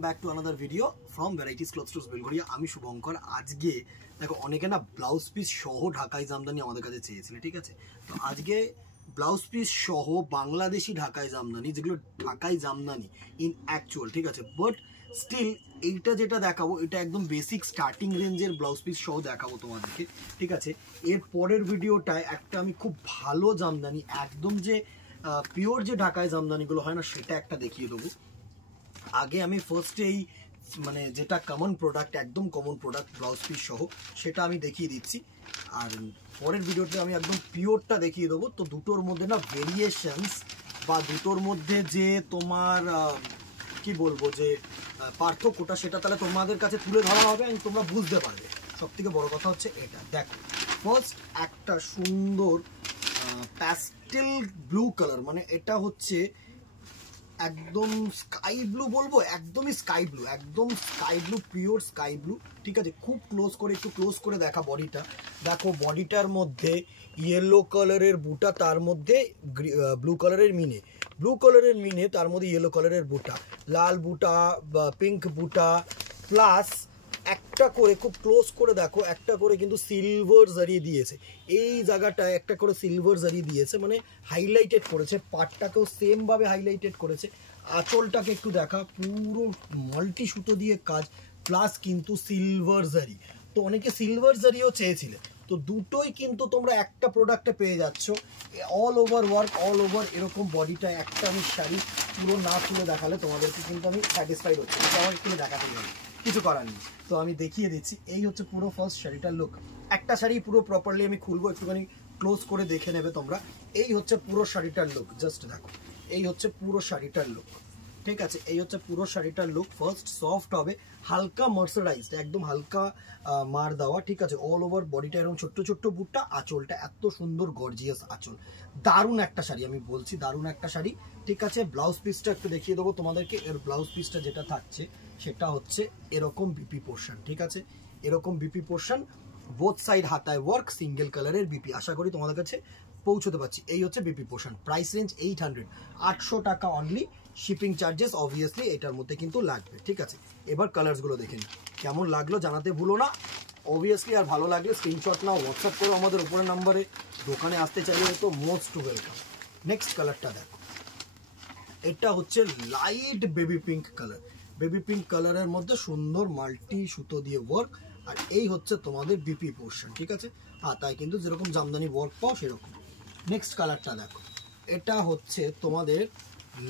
Back to another video from varieties cloth stores Belgharia. আমি শুভঙ্কর। আজকে দেখো অনেকে না ব্লাউজ পিস সহ ঢাকাই জামদানি আমাদের কাছে চেয়েছিল, ঠিক আছে? তো আজকে ব্লাউজ পিস সহ বাংলাদেশি ঢাকাই জামদানি, যেগুলো ঢাকাই জামদানি ইন অ্যাকচুয়াল, ঠিক আছে? বাট স্টিল এইটা যেটা দেখাবো এটা একদম বেসিক স্টার্টিং রেঞ্জের ব্লাউজ পিস সহ দেখাবো তোমাদেরকে, ঠিক আছে? এর পরের ভিডিওটায় একটা আমি খুব ভালো জামদানি, একদম যে পিওর যে ঢাকাই জামদানিগুলো হয় না, সেটা একটা দেখিয়ে দেবো। আগে আমি ফার্স্টে এই মানে যেটা কমন প্রোডাক্ট, একদম কমন প্রোডাক্ট ব্লাউজ পিস সহ, সেটা আমি দেখিয়ে দিচ্ছি। আর পরের ভিডিওতে আমি একদম পিওরটা দেখিয়ে দেবো। তো দুটোর মধ্যে না ভেরিয়েশনস বা দুটোর মধ্যে যে তোমার কি বলবো যে পার্থক্যটা, সেটা তাহলে তোমাদের কাছে তুলে ধরা হবে এবং তোমরা বুঝতে পারবে। সব থেকে বড় কথা হচ্ছে এটা দেখো, ফার্স্ট একটা সুন্দর প্যাস্টেল ব্লু কালার, মানে এটা হচ্ছে একদম স্কাই ব্লু বলবো, একদমই স্কাই ব্লু, একদম sky blue, pure sky blue, ঠিক আছে? খুব ক্লোজ করে, একটু ক্লোজ করে দেখা বডিটা। দেখো বডিটার মধ্যে ইয়েলো কালারের বুটা, তার মধ্যে ব্লু কালারের মিনে, ব্লু কালারের মিনে, তার মধ্যে ইয়েলো কালারের বুটা, লাল বুটা বা পিঙ্ক বুটা, প্লাস একটা করে খুব ক্লোজ করে দেখো, একটা করে কিন্তু সিলভার জারি দিয়েছে। এই জায়গাটায় একটা করে সিলভার জারি দিয়েছে, মানে হাইলাইটেড করেছে। পাটটাকেও সেমভাবে হাইলাইটেড করেছে। আঁচলটাকে একটু দেখা, পুরো মাল্টি সুতো দিয়ে কাজ, প্লাস কিন্তু সিলভার জারি। তো অনেকে সিলভার জারিও চেয়েছিলে, তো দুটোই কিন্তু তোমরা একটা প্রোডাক্টে পেয়ে যাচ্ছ। All over work, all over এরকম বডিটা। একটা আমি শাড়ি পুরো না খুলে দেখালে তোমাদেরকে কিন্তু আমি স্যাটিসফাইড হচ্ছি, আমার একটু দেখাতে হবে, কিছু করার নেই। তো আমি দেখিয়ে দিচ্ছি, এই হচ্ছে পুরো ফার্স্ট শাড়িটার লুক। একটা শাড়ি পুরো প্রপারলি আমি খুলবো, একটুখানি ক্লোজ করে দেখে নেবে তোমরা। এই হচ্ছে পুরো শাড়িটার লুক, জাস্ট দেখো, এই হচ্ছে পুরো শাড়িটার লুক, ঠিক আছে? এই হচ্ছে পুরো শাড়িটার লুক। ফার্স্ট সফট হবে, হালকা মার্সারাইজড, একদম হালকা মার দেওয়া, ঠিক আছে? অল ওভার বডিটা এরকম ছোট্ট ছোট্ট বুটটা, আঁচলটা এত সুন্দর গর্জিয়াস আঁচল। দারুণ একটা শাড়ি, আমি বলছি দারুণ একটা শাড়ি, ঠিক আছে? ব্লাউজ পিসটা একটু দেখিয়ে দেবো তোমাদেরকে। এর ব্লাউজ পিসটা যেটা থাকছে সেটা হচ্ছে এরকম বিপি পোর্শন, ঠিক আছে? এরকম বিপি পোর্শন, বোথ সাইড হাতায় ওয়ার্ক, সিঙ্গেল কালারের বিপি। আশা করি তোমাদের কাছে পৌঁছতে পারছি। এই হচ্ছে বিপি পোর্শন। প্রাইস রেঞ্জ 800, 800 টাকা অনলি। শিপিং চার্জেস অবভিয়াসলি এটার মধ্যে কিন্তু লাগবে, ঠিক আছে? এবার কালার্সগুলো দেখে নিই, কেমন লাগলো জানাতে ভুলো না অবভিয়াসলি। আর ভালো লাগলে স্ক্রিনশট নাও, হোয়াটসঅ্যাপ করো আমাদের উপরের নাম্বারে। দোকানে আসতে চাইলে তো মোস্ট ওয়েলকাম। নেক্সট কালারটা দেখো, এটা হচ্ছে light baby pink colour. Baby pink কালারের মধ্যে সুন্দর মাল্টি সুতো দিয়ে ওয়ার্ক, আর এই হচ্ছে তোমাদের বিপি পোর্শন, ঠিক আছে? তাই কিন্তু যেরকম জামদানি ওয়ার্ক পাও সেরকম। নেক্সট কালারটা দেখো, এটা হচ্ছে তোমাদের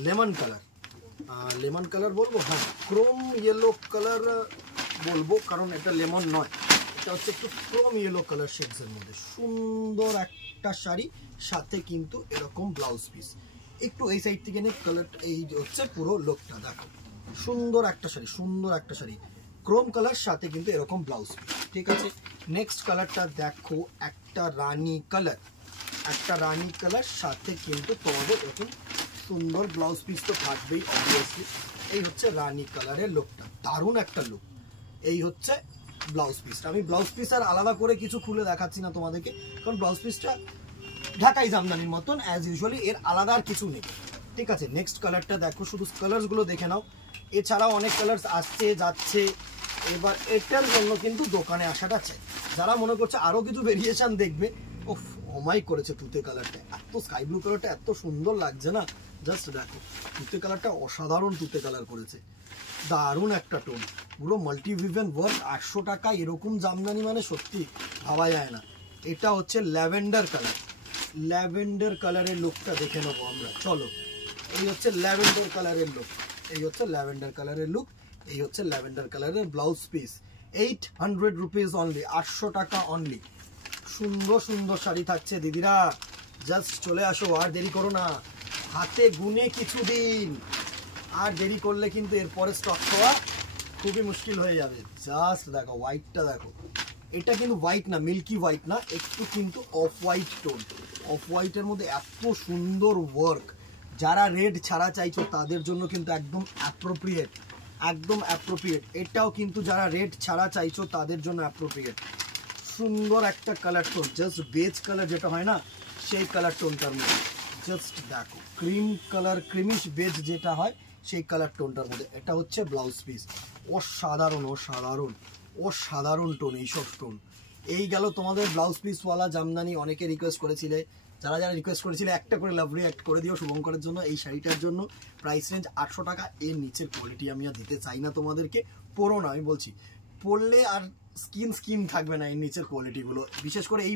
লেমন কালার। লেমন কালার বলবো, হ্যাঁ ক্রোম ইয়েলো কালার বলবো, কারণ এটা লেমন নয়, এটা হচ্ছে একটু ক্রোম ইয়েলো কালার শেডসের মধ্যে। সুন্দর একটা শাড়ি, সাথে কিন্তু এরকম ব্লাউজ পিস। একটু এই সাইড থেকে নিয়ে কালারটা, এই হচ্ছে পুরো লুকটা দেখো। সুন্দর একটা শাড়ি, সুন্দর একটা শাড়ি, ক্রোম কালার, সাথে কিন্তু এরকম ব্লাউজ পিস, ঠিক আছে? নেক্সট কালারটা দেখো, একটা রানী কালার, একটা রানী কালার, সাথে কিন্তু তোমাদের এরকম সুন্দর ব্লাউজ পিস তো থাকবেই অবভিয়াসলি। এই হচ্ছে রানী কালারের লুকটা, দারুণ একটা লুক। এই হচ্ছে ব্লাউজ পিসটা। আমি ব্লাউজ পিস আর আলাদা করে কিছু খুলে দেখাচ্ছি না তোমাদেরকে, কারণ ব্লাউজ পিসটা ঢাকাই জামদানির মতন অ্যাজ ইউজুয়ালি, এর আলাদা আর কিছু নেই, ঠিক আছে? নেক্সট কালারটা দেখো, শুধু কালার্সগুলো দেখে নাও। এছাড়াও অনেক কালার্স আসছে যাচ্ছে, এবার এটার জন্য কিন্তু দোকানে আসাটা চাই। যারা মনে করছে আরও কিছু ভেরিয়েশন দেখবে, ওফ অমাই করেছে তুতে কালারটা, এত স্কাই ব্লু কালারটা এত সুন্দর লাগছে না, জাস্ট দেখো। তুতে কালারটা অসাধারণ তুতে কালার করেছে, দারুণ একটা টোন, পুরো মাল্টি ভিভেন ওয়ার্ক। 800 টাকা এরকম জামদানি মানে সত্যি ভাবা যায় না। এটা হচ্ছে ল্যাভেন্ডার কালার। ল্যাভেন্ডার কালারের লুকটা দেখে নেবো আমরা, চলো। এই হচ্ছে ল্যাভেন্ডার কালারের লুক, এই হচ্ছে ল্যাভেন্ডার কালারের লুক, এই হচ্ছে ল্যাভেন্ডার কালারের ব্লাউজ পিস। 800 রুপিস অনলি, 800 টাকা অনলি। সুন্দর সুন্দর শাড়ি থাকছে দিদিরা, জাস্ট চলে আসো, আর দেরি করো না। হাতে গুনে কিছুদিন, আর দেরি করলে কিন্তু এরপরে স্টক পাওয়া খুবই মুশকিল হয়ে যাবে। জাস্ট দেখো হোয়াইটটা দেখো, এটা কিন্তু হোয়াইট না, মিল্কি হোয়াইট না, একটু কিন্তু অফ হোয়াইট টোন। অফ হোয়াইটের মধ্যে এত সুন্দর ওয়ার্ক, যারা রেড ছাড়া চাইছো তাদের জন্য কিন্তু একদম অ্যাপ্রোপ্রিয়েট, একদম অ্যাপ্রোপ্রিয়েট। এটাও কিন্তু যারা রেড ছাড়া চাইছো তাদের জন্য অ্যাপ্রোপ্রিয়েট। সুন্দর একটা colour tone, just beige colour যেটা হয় না, সেই কালার টোনটার মধ্যে। জাস্ট দেখো ক্রিম কালার, ক্রিমিশ বেজ যেটা হয় সেই কালার টোনটার মধ্যে। এটা হচ্ছে ব্লাউজ পিস, অসাধারণ অসাধারণ অসাধারণ টোন, এইসব টোন। এই গেল তোমাদের ব্লাউজ পিসওয়ালা জামদানি। অনেকে রিকোয়েস্ট করেছিলে, যারা যারা রিকোয়েস্ট করেছিলে একটা করে লাভ রিঅ্যাক্ট করে দিও শুভঙ্করের জন্য। এই শাড়িটার জন্য প্রাইস রেঞ্জ 800 টাকা। এর নিচের কোয়ালিটি আমি আর দিতে চাই না তোমাদেরকে, পরো না, আমি বলছি পরলে আর স্কিন থাকবে না এর নিচের কোয়ালিটিগুলো, বিশেষ করে এই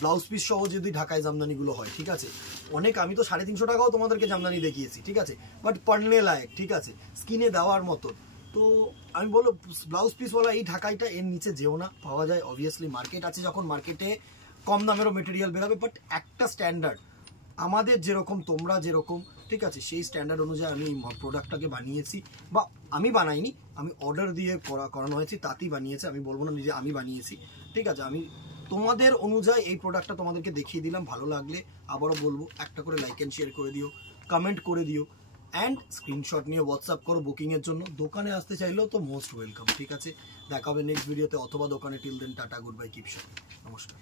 ব্লাউজ পিস সহ যদি ঢাকায় জামদানিগুলো হয়, ঠিক আছে। অনেক আমি তো 350 টাকাও তোমাদেরকে জামদানি দেখিয়েছি, ঠিক আছে, বাট পড়নে লায়ক, ঠিক আছে, স্কিনে দেওয়ার মতো। তো আমি বলবো ব্লাউজ পিসওয়ালা এই ঢাকাইটা এর নিচে যেও না। পাওয়া যায় অবভিয়াসলি, মার্কেট আছে, যখন মার্কেটে কম দামেরও মেটেরিয়াল বেরোবে, বাট একটা স্ট্যান্ডার্ড আমাদের যেরকম তোমরা যেরকম, ঠিক আছে, সেই স্ট্যান্ডার্ড অনুযায়ী আমি এই প্রোডাক্টটাকে বানিয়েছি। বা আমি বানাইনি, আমি অর্ডার দিয়ে করানো হয়েছে, তাতেই বানিয়েছে। আমি বলবো না নিজে আমি বানিয়েছি, ঠিক আছে। আমি তোমাদের অনুযায়ী এই প্রোডাক্টটা তোমাদেরকে দেখিয়ে দিলাম। ভালো লাগলে আবারও বলবো একটা করে লাইক অ্যান্ড শেয়ার করে দিও, কমেন্ট করে দিও, অ্যান্ড স্ক্রিনশট নিয়ে হোয়াটসঅ্যাপ করো বুকিংয়ের জন্য। দোকানে আসতে চাইলেও তো মোস্ট ওয়েলকাম, ঠিক আছে। দেখা হবে নেক্সট ভিডিওতে অথবা দোকানে। Till then tata, goodbye, keep shopping, নমস্কার।